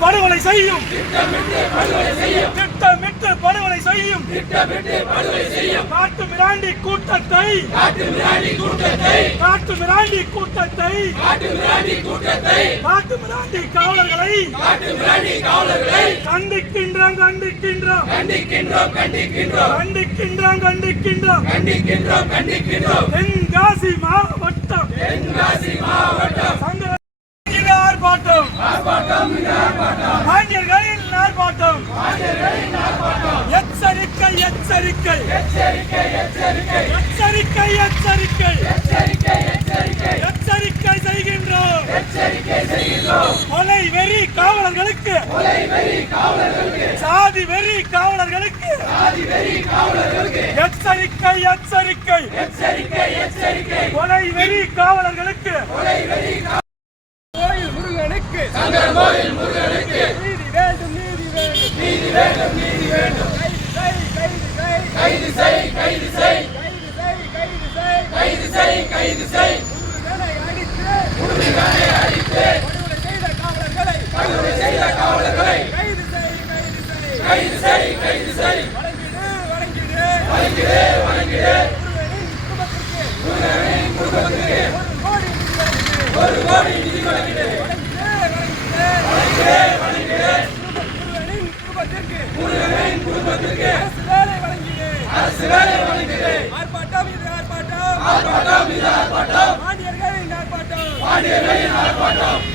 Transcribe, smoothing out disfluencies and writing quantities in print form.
படுகொலை செய்யும் திட்டமிட்டு படுகொலை செய்யும் காட்டு மிராண்டி கூட்டத்தை காட்டு மிராண்டி காவலர்களை கண்டிக்கின்றோம் தென்காசி மாவட்டம் ஆர்ப்பாட்டம் பாண்டியர்களின் ஆர்ப்பாட்டம் எச்சரிக்கை செய்கின்றோம் கொலை வெறி காவலர்களுக்கு சாதி வெறி காவலர்களுக்கு எச்சரிக்கை கொலை வெறி காவலர்களுக்கு கோயில் முருகனுக்கு நீதி வேண்டும் கைது செய் முருகனை அடித்து படுகொலை செய்த காவலர்களை கைது செய் வழங்கிடு முருகனின் குடும்பத்திற்கு 1 கோடி நிதி வழங்கிடு முருகனின் குடும்பத்திற்கு அரசு வேலை வழங்கிடு ஆர்ப்பாட்டம் பாண்டியர்களின் ஆர்ப்பாட்டம்